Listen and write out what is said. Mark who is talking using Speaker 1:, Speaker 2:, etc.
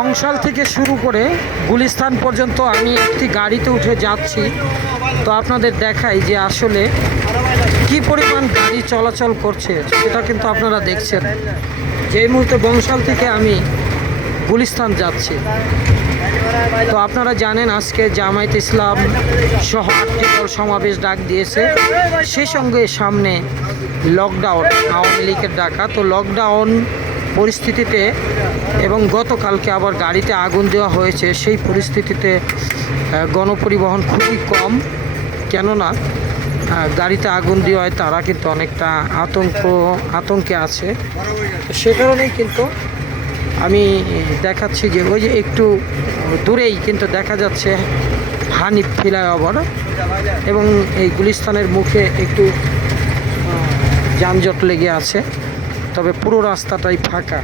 Speaker 1: বংশাল থেকে শুরু করে গুলিস্তান পর্যন্ত আমি একটি গাড়িতে উঠে যাচ্ছি। তো আপনাদের দেখাই যে আসলে কি পরিমাণ গাড়ি চলাচল করছে, সেটা কিন্তু আপনারা দেখছেন। যে মুহূর্তে বংশাল থেকে আমি গুলিস্তান যাচ্ছি। তো আপনারা জানেন আজকে জামায়াত ইসলাম সহ আটটি দল সমাবেশ ডাক দিয়েছে। সেই সঙ্গে সামনে লকডাউন আওয়ামী লীগের ডাকা। তো লকডাউন পরিস্থিতিতে এবং গতকালকে আবার গাড়িতে আগুন দেওয়া হয়েছে, সেই পরিস্থিতিতে গণপরিবহন খুবই কম। কেননা গাড়িতে আগুন দেওয়ায় তারা কিন্তু অনেকটা আতঙ্ক, আতঙ্কে আছে। তো সে কারণেই কিন্তু আমি দেখাচ্ছি যে ওই যে একটু দূরেই কিন্তু দেখা যাচ্ছে হানি ফিলাই ফ্লাইওভার এবং এই গুলিস্তানের মুখে একটু যানজট লেগে আছে। তবে পুরো রাস্তাটাই ফাঁকা।